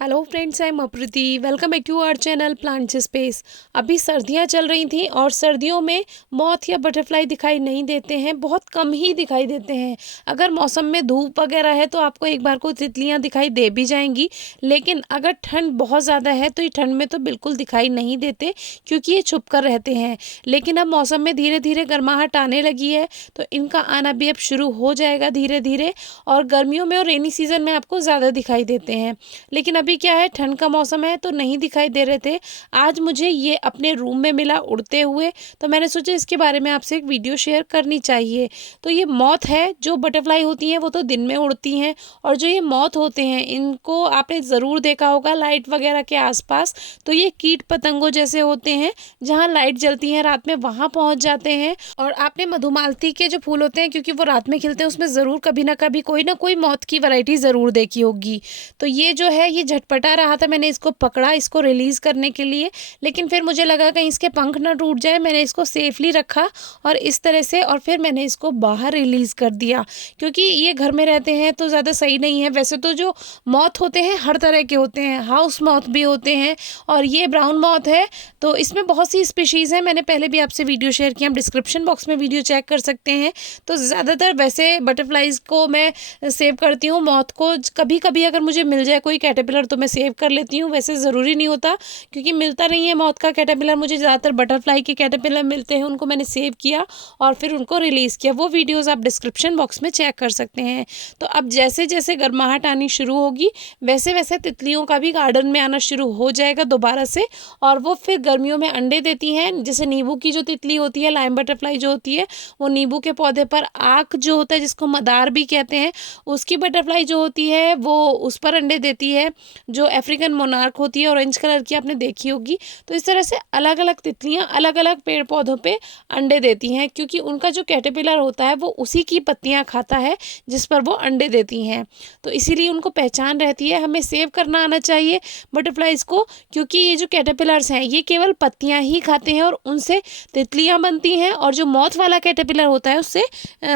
Hello friends, I am Aprati. Welcome back to our channel Plants Space. अभी सर्दियां चल रही थी और सर्दियों में मॉथ या बटरफ्लाई दिखाई नहीं देते हैं, बहुत कम ही दिखाई देते हैं। अगर मौसम में धूप वगैरह है तो आपको एक बार को तितलियां दिखाई दे भी जाएंगी, लेकिन अगर ठंड बहुत ज़्यादा है तो ये ठंड में तो बिल्कुल दिखाई नहीं देते, क्योंकि ये छुप कर रहते हैं। लेकिन अब मौसम में धीरे धीरे गर्माहट आने लगी है, तो इनका आना भी अब शुरू हो जाएगा धीरे धीरे। और गर्मियों में और रेनी सीजन में आपको ज़्यादा दिखाई देते हैं, लेकिन अभी क्या है, ठंड का मौसम है तो नहीं दिखाई दे रहे थे। आज मुझे ये अपने रूम में मिला उड़ते हुए, तो मैंने सोचा इसके बारे में आपसे एक वीडियो शेयर करनी चाहिए। तो ये मॉथ है, जो बटरफ्लाई होती हैं वो तो दिन में उड़ती हैं, और जो ये मॉथ होते हैं इनको आपने ज़रूर देखा होगा लाइट वगैरह के आसपास। तो ये कीट पतंगों जैसे होते हैं, जहाँ लाइट जलती है रात में वहाँ पहुँच जाते हैं। और आपने मधुमालती के जो फूल होते हैं, क्योंकि वो रात में खिलते हैं, उसमें ज़रूर कभी ना कभी कोई ना कोई मॉथ की वैरायटी ज़रूर देखी होगी। तो ये जो है ये झटपटा रहा था, मैंने इसको पकड़ा इसको रिलीज़ करने के लिए, लेकिन फिर मुझे लगा कहीं इसके पंख ना टूट जाए। मैंने इसको सेफली रखा और इस तरह से, और फिर मैंने इसको बाहर रिलीज़ कर दिया, क्योंकि ये घर में रहते हैं तो ज़्यादा सही नहीं है। वैसे तो जो मॉथ होते हैं हर तरह के होते हैं, हाउस मॉथ भी होते हैं, और ये ब्राउन मॉथ है। तो इसमें बहुत सी स्पीशीज़ हैं, मैंने पहले भी आपसे वीडियो शेयर किया, आप डिस्क्रिप्शन बॉक्स में वीडियो चेक कर सकते हैं। तो ज़्यादातर वैसे बटरफ्लाइज़ को मैं सेव करती हूँ, मॉथ को कभी कभी अगर मुझे मिल जाए कोई कैटरपिलर तो मैं सेव कर लेती हूँ। वैसे ज़रूरी नहीं होता, क्योंकि मिलता नहीं है मौत का कैटरपिलर, मुझे ज़्यादातर बटरफ्लाई के कैटरपिलर मिलते हैं। उनको मैंने सेव किया और फिर उनको रिलीज़ किया। वो वीडियोस आप डिस्क्रिप्शन बॉक्स में चेक कर सकते हैं। तो अब जैसे जैसे गर्माहट आनी शुरू होगी, वैसे वैसे तितलियों का भी गार्डन में आना शुरू हो जाएगा दोबारा से, और वो फिर गर्मियों में अंडे देती हैं। जैसे नींबू की जो तितली होती है, लाइम बटरफ्लाई जो होती है, वो नींबू के पौधे पर आँख जो होता है, जिसको मदार भी कहते हैं, उसकी बटरफ्लाई जो होती है वो उस पर अंडे देती है। जो अफ्रीकन मोनार्क होती है ऑरेंज कलर की, आपने देखी होगी। तो इस तरह से अलग अलग तितलियां अलग अलग पेड़ पौधों पे अंडे देती हैं, क्योंकि उनका जो कैटरपिलर होता है वो उसी की पत्तियां खाता है जिस पर वो अंडे देती हैं। तो इसीलिए उनको पहचान रहती है। हमें सेव करना आना चाहिए बटरफ्लाइज को, क्योंकि ये जो कैटरपिलर्स हैं ये केवल पत्तियां ही खाते हैं और उनसे तितलियां बनती हैं, और जो मॉथ वाला कैटरपिलर होता है उससे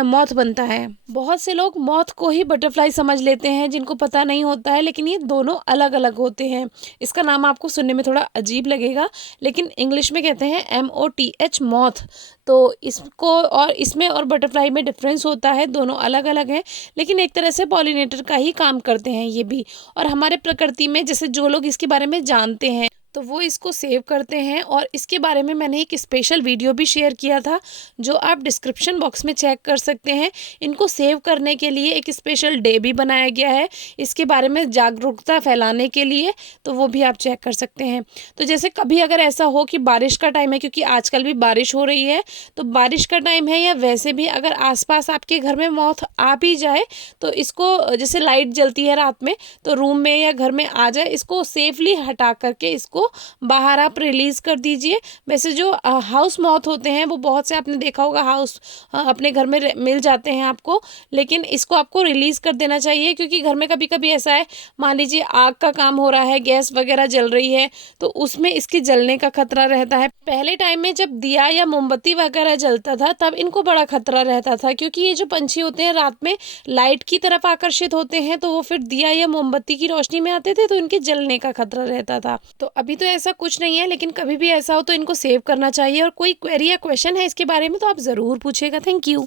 मॉथ बनता है। बहुत से लोग मॉथ को ही बटरफ्लाई समझ लेते हैं, जिनको पता नहीं होता है, लेकिन ये दोनों अलग अलग होते हैं। इसका नाम आपको सुनने में थोड़ा अजीब लगेगा, लेकिन इंग्लिश में कहते हैं MOTH मॉथ। तो इसको और इसमें और बटरफ्लाई में डिफरेंस होता है, दोनों अलग अलग हैं, लेकिन एक तरह से पॉलिनेटर का ही काम करते हैं ये भी। और हमारे प्रकृति में जैसे जो लोग इसके बारे में जानते हैं तो वो इसको सेव करते हैं, और इसके बारे में मैंने एक स्पेशल वीडियो भी शेयर किया था, जो आप डिस्क्रिप्शन बॉक्स में चेक कर सकते हैं। इनको सेव करने के लिए एक स्पेशल डे भी बनाया गया है, इसके बारे में जागरूकता फैलाने के लिए, तो वो भी आप चेक कर सकते हैं। तो जैसे कभी अगर ऐसा हो कि बारिश का टाइम है, क्योंकि आजकल भी बारिश हो रही है, तो बारिश का टाइम है, या वैसे भी अगर आसपास आपके घर में मॉथ आ भी जाए, तो इसको जैसे लाइट जलती है रात में, तो रूम में या घर में आ जाए, इसको सेफली हटा करके इसको बाहर आप रिलीज कर दीजिए। वैसे जो हाउस मॉथ होते हैं वो बहुत से आपने देखा होगा हाउस अपने घर में मिल जाते हैं आपको, लेकिन इसको आपको रिलीज कर देना चाहिए, क्योंकि घर में कभी कभी ऐसा है, मान लीजिए आग का काम हो रहा है, गैस वगैरह जल रही है, तो उसमें इसके जलने का खतरा रहता है। पहले टाइम में जब दिया या मोमबत्ती वगैरह जलता था तब इनको बड़ा खतरा रहता था, क्योंकि ये जो पंछी होते हैं रात में लाइट की तरफ आकर्षित होते हैं, तो वो फिर दिया या मोमबत्ती की रोशनी में आते थे, तो इनके जलने का खतरा रहता था। तो अभी तो ऐसा कुछ नहीं है, लेकिन कभी भी ऐसा हो तो इनको सेव करना चाहिए। और कोई क्वेरी या क्वेश्चन है इसके बारे में तो आप ज़रूर पूछेगा। Thank you.